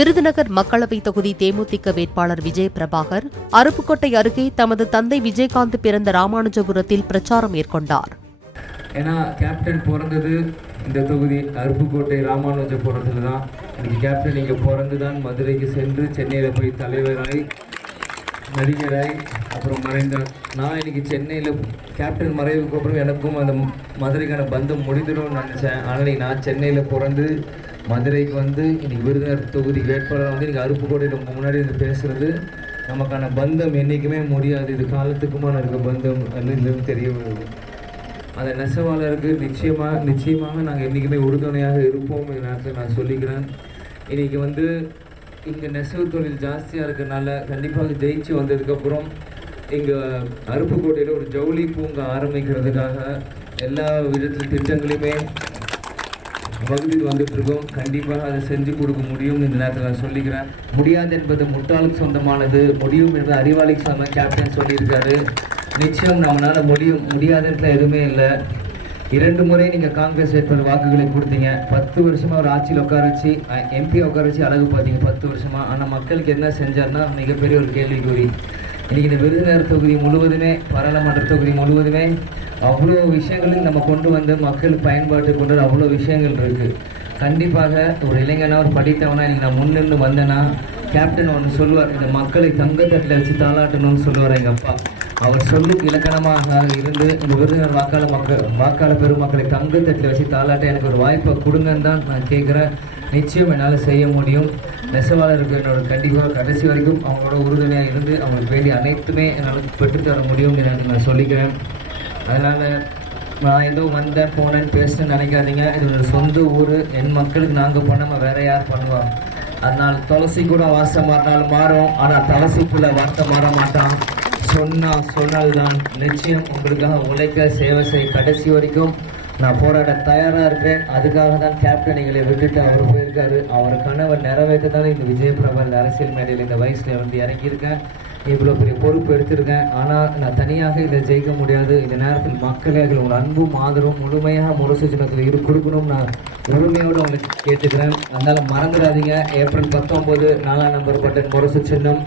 விருதுநகர் மக்களவைத் தொகுதி தேமுதிக வேட்பாளர் விஜய் பிரபாகர் அருப்புக்கோட்டை அருகே தமது தந்தை விஜயகாந்த் பிறந்த ராமானுஜபுரத்தில் பிரச்சாரம் மேற்கொண்டார். ஏன்னா கேப்டன் பிறந்தது இந்த தொகுதி அருப்புக்கோட்டை ராமானுஜபுரத்தில் தான். இன்னைக்கு கேப்டன் இங்கே பிறந்து தான் மதுரைக்கு சென்று சென்னையில் போய் தலைவராய் நடிகராய் அப்புறம் மறைந்தார். நான் இன்னைக்கு சென்னையில் கேப்டன் மறைவுக்கு அப்புறம் எனக்கும் அந்த மதுரைக்கான பந்தம் முடிந்துடும் நினச்சேன். ஆனால் நான் சென்னையில் பிறந்து மதுரைக்கு வந்து இன்னைக்கு விருதுநகர் தொகுதி வேட்பாளர் வந்து இன்றைக்கி அருப்புக்கோட்டையில் ரொம்ப முன்னாடி இருந்து பேசுகிறது நமக்கான பந்தம் என்றைக்குமே முடியாது. இது காலத்துக்குமான இருக்க பந்தம் இல்லைன்னு தெரிய வருது. அந்த நெசவாளருக்கு நிச்சயமாக நாங்கள் என்றைக்குமே உறுதுணையாக இருப்போம். இந்த நேரத்தில் நான் சொல்லிக்கிறேன். இன்றைக்கி வந்து இங்கே நெசவு தொழில் ஜாஸ்தியாக இருக்கிறனால கண்டிப்பாக ஜெயிச்சு வந்ததுக்கப்புறம் இங்கே அருப்புக்கோட்டையில் ஒரு ஜவுளி பூங்கா ஆரம்பிக்கிறதுக்காக எல்லா விதத்தில் திட்டங்களையுமே பகுதியில் வந்துட்டுருக்கோம். கண்டிப்பாக அதை செஞ்சு கொடுக்க முடியும். இந்த நேரத்தில் நான் சொல்லிக்கிறேன். முடியாது என்பது முட்டாளுக்கு சொந்தமானது, முடியும் என்று அறிவாளிக்கு சொன்ன கேப்டன் சொல்லியிருக்காரு. நிச்சயம் நம்மளால் முடியாதுன்ற எதுவுமே இல்லை. 2 முறை நீங்கள் காங்கிரஸ் வேட்பாளர் வாக்குகளை கொடுத்தீங்க. 10 வருஷமாக ஒரு ஆட்சியில் உட்கார வச்சு எம்பி உட்கார வச்சு அழகு பார்த்தீங்க 10 வருஷமாக. ஆனால் மக்களுக்கு என்ன செஞ்சார்னா மிகப்பெரிய ஒரு கேள்விக்குறி. இன்றைக்கி இந்த விருதுநகர் தொகுதி முழுவதுமே பாராளுமன்ற தொகுதி முழுவதுமே அவ்வளோ விஷயங்களையும் நம்ம கொண்டு வந்து மக்கள் பயன்பாட்டு கொண்டு அவ்வளோ விஷயங்கள் இருக்குது. கண்டிப்பாக ஒரு இளைஞனா ஒரு படித்தவனா இன்றைக்கி நான் முன்னிருந்து வந்தேன்னா கேப்டன் ஒன்று சொல்லுவார், இந்த மக்களை தங்கத்தட்டில் வச்சு தாளாட்டணும்னு சொல்லுவார் எங்கள் அப்பா. அவர் சொல்லுக்கு இலக்கணமாக இருந்து இந்த விருதுநகர் வாக்காளர் பெருமக்களை தங்கத்தட்டில் வச்சு தாளாட்ட எனக்கு ஒரு வாய்ப்பை கொடுங்கன்னு தான் நான் கேட்குறேன். நிச்சயம் என்னால் செய்ய முடியும். நெசவாளருக்கு என்னோட கண்டிப்பாக கடைசி வரைக்கும் அவங்களோட உறுதுணையாக இருந்து அவங்களுக்கு வேண்டிய அனைத்துமே என்னால் பெற்றுத்தர முடியும்னு நான் சொல்லிக்கிறேன். அதனால் நான் ஏதோ வந்தேன் போனேன்னு பேசுன்னு நினைக்காதீங்க. இது ஒரு சொந்த ஊர். என் மக்களுக்கு நாங்கள் பண்ணாமல் வேறு யார் பண்ணுவோம். அதனால் துளசி கூட வாசம் மாறினாலும் மாறும், ஆனால் துளசிக்குள்ள வார்த்தை மாற மாட்டான். சொன்னால்தான் நிச்சயம் உங்களுக்காக உழைக்க சேவை செய்ய கடைசி வரைக்கும் நான் போராட தயாராக இருக்கிறேன். அதுக்காக தான் கேப்டன் எங்களை விட்டுட்டு அவர் போயிருக்காரு. அவர் கனவை நிறைவேற்ற தான் இந்த விஜய் பிரபாகர் அரசியல் மேடையில் இந்த வயசில் வந்து இறங்கியிருக்கேன். இவ்வளோ பெரிய பொறுப்பு எடுத்திருக்கேன். ஆனால் நான் தனியாக இதை ஜெயிக்க முடியாது. இந்த நேரத்தில் மக்களே உங்கள் அன்பும் ஆதரவும் முழுமையாக முரசு சின்னத்தில் கொடுக்கணும் நான் உரிமையோடு உங்களுக்கு கேட்டுக்கிறேன். அதனால் மறந்துடாதீங்க. ஏப்ரல் 19 4ஆம் நம்பர் பட்டன் முரசு சின்னம்.